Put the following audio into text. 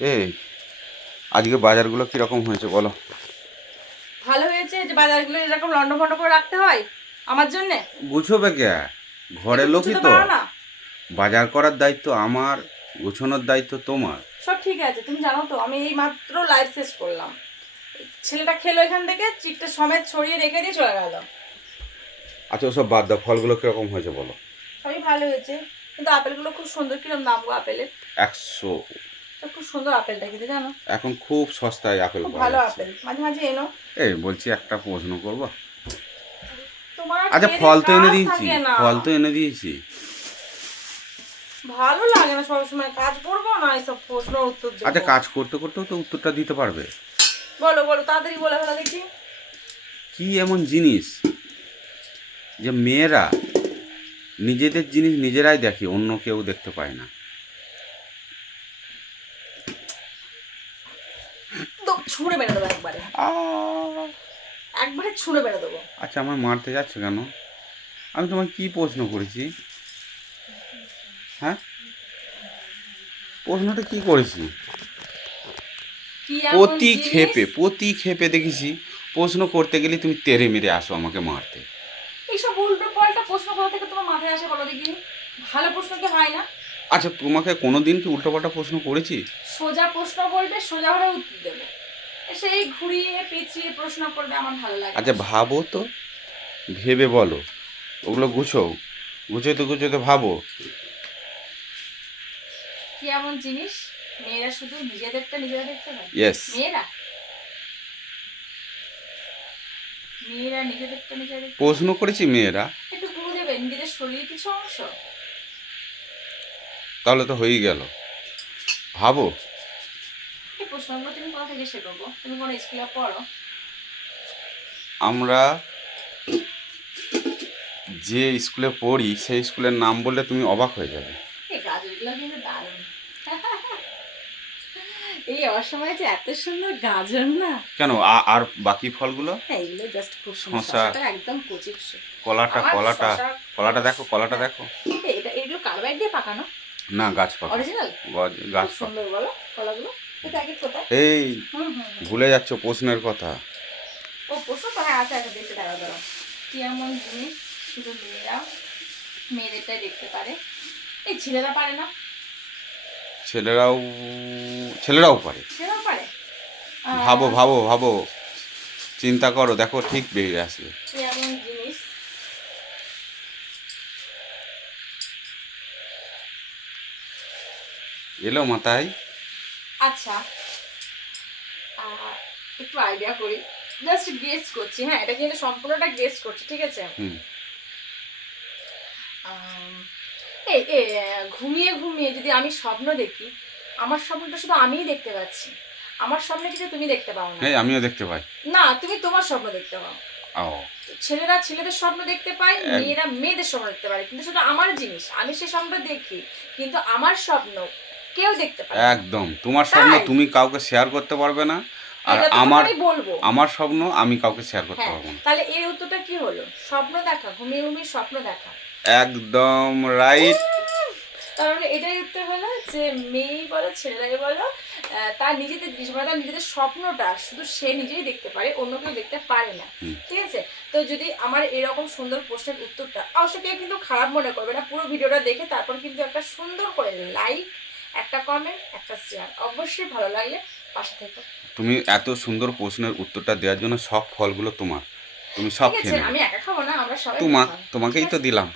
এই আজকে বাজারগুলো কিরকম হয়েছে বলো? ভালো হয়েছে যে বাজারগুলো এরকম লন্ডভন্ড করে রাখতে হয় আমার জন্যে। গুছোবে কে? ঘরের একটু লোকই গুছোতে তো। পারো না? বাজার করার দায়িত্ব আমার, গুছোনোর দায়িত্ব তোমার। সব ঠিক আছে, তুমি জানো তো আমি এই মাত্র লাইফ শেষ করলাম। ছেলেটা খেলো এখান থেকে, চিটটা সমেত ছড়িয়ে রেখে দিয়ে চলে গেল। আচ্ছা ওসব বাদ দাও, ফলগুলো কিরকম হয়েছে বলো? সবই ভালো হয়েছে, কিন্তু আপেলগুলো খুব সুন্দর। কিরম দাম গো আপেলের? 100। তো খুব সুন্দর আপেলটা কিন্তু জানো, এখন খুব সস্তায় আপেল খুব পাওয়া ভালো যাচ্ছে। আপেল। মাঝে মাঝে এনো। এই বলছি, একটা প্রশ্ন করবো? তোমার আর আচ্ছা খেয়ে দেয়ে ফল তো এনে কাজ দিয়েছি, থাকে না। ফল তো এনে দিয়েছি। ভালো লাগে না সবসময় কাজ করবো না এসব প্রশ্ন উত্তর আচ্ছা দেবো। কাজ করতে করতেও তো উত্তরটা দিতে পারবে। বলো বলো, তাড়াতাড়ি বলে ফেলো দেখি। কি এমন জিনিস যে মেয়েরা নিজেদের জিনিস নিজেরাই দেখে, অন্য কেউ দেখতে পায় না? তো ছুঁড়ে মেরে দেবো একবারে, আহ! একবারে ছুঁড়ে মেরে দেবো। আচ্ছা আমার মারতে যাচ্ছ কেন? আমি তোমায় কি প্রশ্ন করেছি? হ্যাঁ, প্রশ্নটা কি করেছি? কি এমন জিনিস? প্রতি ক্ষেপে দেখেছি প্রশ্ন করতে গেলে তুমি তেড়ে মেরে আসো আমাকে মারতে। এইসব উল্টো পাল্টা প্রশ্ন কোথা থেকে তোমার মাথায় আসে বলো দেখি? ভালো প্রশ্ন কি হয় না? আচ্ছা তোমাকে কোনো দিন কি উল্টোপাল্টা প্রশ্ন করেছি? সোজা প্রশ্ন বলবে, সোজাভাবে উত্তর দেবো। সেই ঘুরিয়ে পেঁচিয়ে প্রশ্ন করবে, আমার ভালো লাগে না। আচ্ছা ভাবো তো, ভেবে বলো। ওগুলো গুছোও, গুছোতে গুছোতে ভাবো। কি এমন জিনিস মেয়েরা শুধু নিজেদেরটা নিজেরা দেখতে পায়? ইয়েস। মেয়েরা মেয়েরা নিজেদেরটা নিজেরা দেখতে পায়। প্রশ্ন করেছি মেয়েরা। একটু গুরু দেবে নিজেদের শরীরের কিছু অংশ। তাহলে তো হয়েই গেল। ভাবো। এই প্রশ্নগুলো তুমি কোথা থেকে শেখো? তুমি কোনো স্কুলে পড়ো? আমরা যে স্কুলে পড়ি সেই স্কুলের নাম বললে তুমি অবাক হয়ে যাবে। এই গাজরগুলো কিন্তু দারুণ। এই অসময়ে যে এত সুন্দর গাজর না। কেন আর বাকি ফলগুলো? হ্যাঁ, এগুলো জাস্ট খুব সুন্দর। শসা, শসাটা একদম কচি। কলাটা আমার কলাটা শসা কলাটা দেখো, কলাটা দেখো। এটা এগুলো কার্বাইড দিয়ে পাকানো? না গাছ পাকা। অরিজিনাল? গাছ খুব পাকা। সুন্দর বলো কলাগুলো। এই প্যাকেট কোথায়? এই হুম হুম হুম। ভুলে যাচ্ছ প্রশ্নের কথা। ও প্রশ্ন তো হ্যাঁ আছে, দেখতে দাঁড়াও দাঁড়াও। কি এমন জিনিস শুধু মেয়েদেরটাই দেখতে পারে? এই ছেলেরা পারে না? ছেলেরাও, ছেলেরাও পারে। ছেলেরাও পারে? ভাবো ভাবো ভাবো, চিন্তা করো, দেখো ঠিক বেরিয়ে আসবে। কি এমন জিনিস? এলো মাথায়? আচ্ছা, একটু আইডিয়া করি, জাস্ট গেস করছি। হ্যাঁ, এটা কিন্তু সম্পূর্ণটা গেস করছি, ঠিক আছে? হুম। এই ঘুমিয়ে ঘুমিয়ে যদি আমি স্বপ্ন দেখি, আমার স্বপ্নটা শুধু আমিই দেখতে পাচ্ছি। আমার স্বপ্নে কিন্তু তুমি দেখতে পাও না। এই আমিও দেখতে পাই। না, তুমি তোমার স্বপ্ন দেখতে পাও। ও। ছেলেরা ছেলেদের স্বপ্ন দেখতে পায়, এক- মেয়েরা মেয়েদের স্বপ্ন দেখতে পারে, কিন্তু শুধু আমার জিনিস আমি সেই স্বপ্নটা দেখি, কিন্তু আমার স্বপ্ন কেউ দেখতে পায় না। একদম তোমার স্বপ্ন তাই তুমি কাউকে শেয়ার করতে পারবে না, আর এটা তো আমার তোমারই বলবো। আমার স্বপ্ন আমি কাউকে শেয়ার করতে হ্যাঁ, পারবো না। তাহলে এর উত্তরটা কি হলো? স্বপ্ন দেখা, ঘুমিয়ে ঘুমিয়ে স্বপ্ন দেখা। একদম রাইট। তার মানে এটাই উত্তর হলো যে মেয়েই বলো ছেলেরাই বলো, তার নিজেদের জিনিস মানে তার নিজেদের স্বপ্নটা শুধু সে নিজেই দেখতে পারে, অন্য কেউ দেখতে পারে না। ঠিক আছে? তো যদি আমার এরকম সুন্দর প্রশ্নের উত্তরটা, অবশ্য কেউ কিন্তু খারাপ মনে করবে না, পুরো ভিডিওটা দেখে তারপর কিন্তু একটা সুন্দর করে লাইক, একটা কমেন্ট, একটা শেয়ার অবশ্যই ভালো লাগলে পাশে থেকো। তুমি এত সুন্দর প্রশ্নের উত্তরটা দেওয়ার জন্য সব ফলগুলো তোমার, তুমি সব ঠিক আছে, খেয়ে নেবে। আমি একা খাবো না, আমরা সবাই মিলে খাবো। ঠিক তোমাকেই তো আছে? দিলাম।